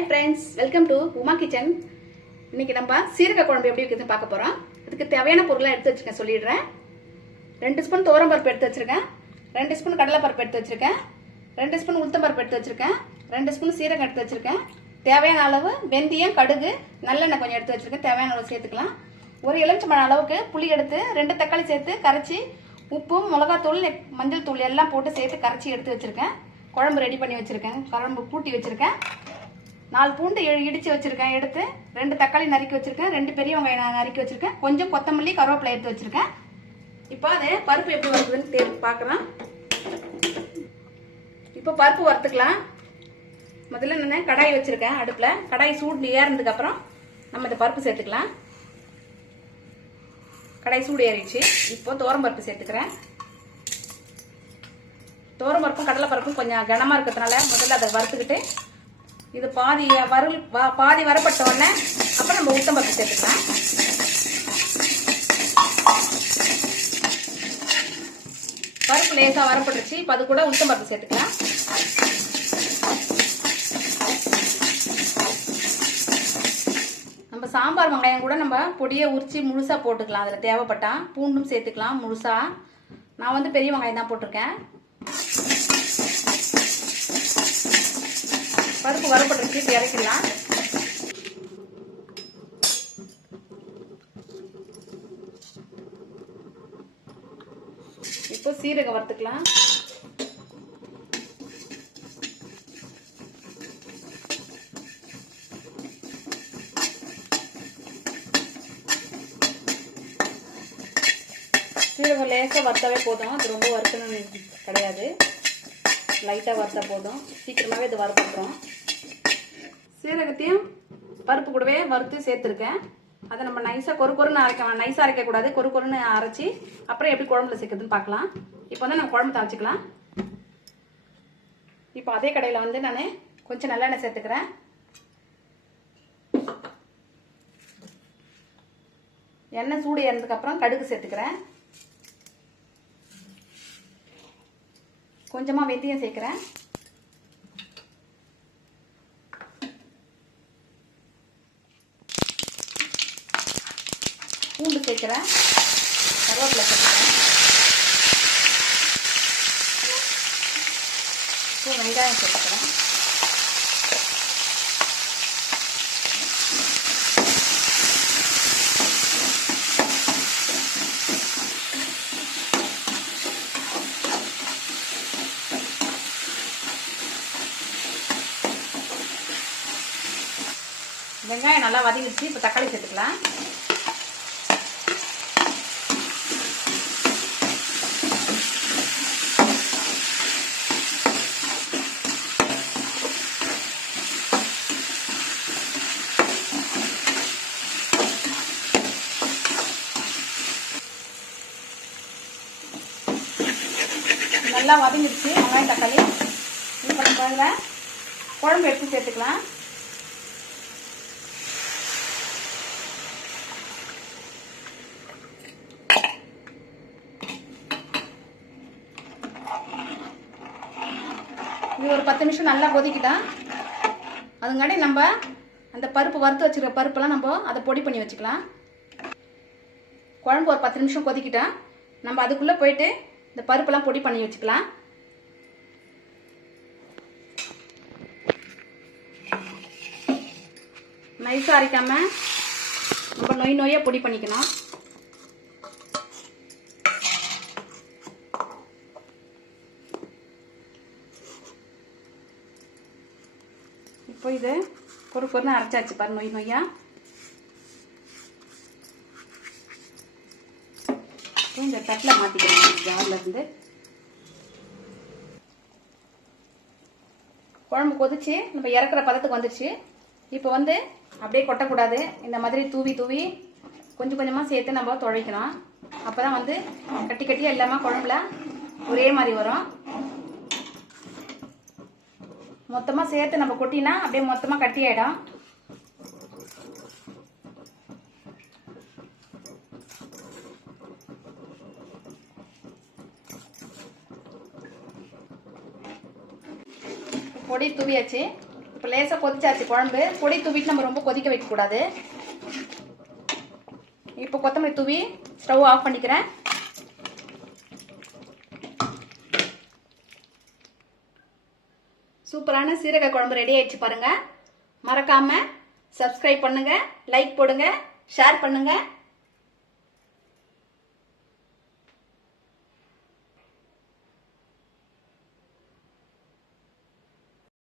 Hi friends, welcome to Uma Kitchen. இன்னைக்கு நம்ம சீரக குழம்பு எப்படி வைக்கிறதுன்னு பார்க்க போறோம். அதுக்கு தேவையான பொருளை எடுத்து வச்சிருக்கேன் சொல்லிடுறேன். 2 ஸ்பூன் துவரம் பருப்பு எடுத்து வச்சிருக்கேன். 2 ஸ்பூன் கடலை பருப்பு எடுத்து வச்சிருக்கேன். 2 ஸ்பூன் உளுத்தம் பருப்பு எடுத்து வச்சிருக்கேன். 2 ஸ்பூன் சீரகம் எடுத்து வச்சிருக்கேன். தேவையான அளவு வெந்தயம், கடுகு, நல்லெண்ணெய் கொஞ்சம் எடுத்து வச்சிருக்கேன். தேவையான அளவு சேர்த்துக்கலாம். ஒரு எலுமிச்சம்பழம் அளவுக்கு புளி எடுத்து 2 தக்காளி சேர்த்து கரைச்சி உப்பு, மிளகாத்தூள், மஞ்சள் தூள் எல்லாம் போட்டு சேர்த்து கரைச்சி எடுத்து வச்சிருக்கேன். குழம்பு ரெடி பண்ணி வச்சிருக்கேன். குழம்பு கூட்டி வச்சிருக்கேன். 4 பூண்டு இடிச்சு வச்சிருக்கேன். எடுத்து 2 தக்காளி நறுக்கி வச்சிருக்கேன். 2 பெரிய வெங்காயம் நறுக்கி வச்சிருக்கேன். கொஞ்சம் கொத்தமல்லி, கருவேப்பிலை எடுத்து வச்சிருக்கேன். இப்போ அது பருப்பு எப்படி வறுக்குதுன்னு பார்க்கலாம். இப்போ பருப்பு வறுத்துக்கலாம். முதல்ல நான் கடாய் வச்சிருக்கேன் அடுப்புல. கடாய் சூடு ஏறினதுக்கு அப்புறம் நம்ம இந்த பருப்பு சேர்த்துக்கலாம். கடாய் சூடு ஏறிடுச்சு. இப்போ துவரம் பருப்பு சேர்த்துக்கிறேன். துவரம் பருப்பும் கடலை பருப்பும் கொஞ்சம் கனமா இருக்கிறதுனால முதல்ல அதை வறுத்துக்கிட்டு இது பாதி வரப்பட்ட உடனே அப்புறம் நம்ம உளுத்தம் பருப்பு சேர்த்துக்கலாம். பருப்பு லேசா வரப்பட்டுருச்சு. இப்போ அது கூட உளுத்தம் பருப்பு சேர்த்துக்கலாம். நம்ம சாம்பார் வெங்காயம் கூட நம்ம பொடியை உரிச்சு முழுசா போட்டுக்கலாம். அதில் தேவைப்பட்டா பூண்டும் சேர்த்துக்கலாம் முழுசா. நான் வந்து பெரிய வெங்காயம் தான் போட்டிருக்கேன். பருப்பு வரப்பட்டுருச்சு. இப்போ இறக்கிடலாம். இப்போ சீரகம் வறுத்துக்கலாம். சீரகம் லேசாக வறுத்தாவே போதும். அது ரொம்ப வறுக்கணும்னு கிடையாது. லைட்டாக வறுத்தா போதும். சீக்கிரமாகவே இது வறுத்துக்கிறோம். சீரகத்தையும் பருப்பு கூடவே வறுத்து சேர்த்துருக்கேன். அதை நம்ம நைஸாக கொருன்னு அரைக்கலாம். நைஸாக அரைக்கக்கூடாது. கொருன்னு அரைச்சி அப்புறம் எப்படி குழம்புல சேர்க்குறதுன்னு பார்க்கலாம். இப்போ வந்து நம்ம குழம்பு தாளிச்சிக்கலாம். இப்போ அதே கடையில் வந்து நான் கொஞ்சம் நல்லெண்ணெய் சேர்த்துக்கிறேன். எண்ணெய் சூடு ஏறினதுக்கப்புறம் கடுகு சேர்த்துக்கிறேன். கொஞ்சமாக வெந்தயம் சேர்க்கிறேன். பூண்டு சேர்க்கிறேன். கருவேப்பிலை சேர்க்கிறேன். இப்போ வெங்காயம் சேர்க்கிறேன். வெங்காயம் நல்லா வதங்கிடுச்சு. இப்போ தக்காளி சேர்த்துக்கலாம். நல்லா வதங்கிடுச்சு வெங்காயம் தக்காளி. இப்போ நம்ம குழம்பு எடுத்து சேர்த்துக்கலாம். இது ஒரு 10 நிமிஷம் நல்லா கொதிக்கிட்டா. அதுங்காட்டி நம்ம அந்த பருப்பு வறுத்து வச்சுருக்க பருப்பெல்லாம் நம்ம அதை பொடி பண்ணி வச்சுக்கலாம். குழம்பு ஒரு 10 நிமிஷம் கொதிக்கிட்டா நம்ம அதுக்குள்ளே போயிட்டு இந்த பருப்பெல்லாம் பொடி பண்ணி வச்சுக்கலாம். நைஸாக அரைக்காம நம்ம நொய்யாக பொடி பண்ணிக்கணும். இப்போ இது கொருன்னு அரைச்சாச்சு பாரு நொய்யா. இந்த தட்டில் மாற்றிக்கலாம். ஜாரில் இருந்து குழம்பு கொதிச்சு நம்ம இறக்குற பதத்துக்கு வந்துடுச்சு. இப்போ வந்து அப்படியே கொட்டக்கூடாது. இந்த மாதிரி தூவி கொஞ்சம் கொஞ்சமாக சேர்த்து நம்ம துவைக்கலாம். அப்போ தான் வந்து கட்டி கட்டி எல்லாமே குழம்புல ஒரே மாதிரி வரும். மொத்தமாக சேர்த்து நம்ம கொட்டினா அப்படியே மொத்தமாக கட்டி ஆகிடும். பொடி தூவியாச்சு. இப்போ லேசாக கொதிச்சாச்சு குழம்பு. பொடி தூவிட்டு நம்ம ரொம்ப கொதிக்க வைக்கக்கூடாது. இப்போ கொத்தமல்லி தூவி ஸ்டவ் ஆஃப் பண்ணிக்கிறேன். சூப்பரான சீரக குழம்பு ரெடி ஆயிடுச்சு பாருங்க. மறக்காம சப்ஸ்கிரைப் பண்ணுங்க, லைக் போடுங்க, ஷேர் பண்ணுங்க.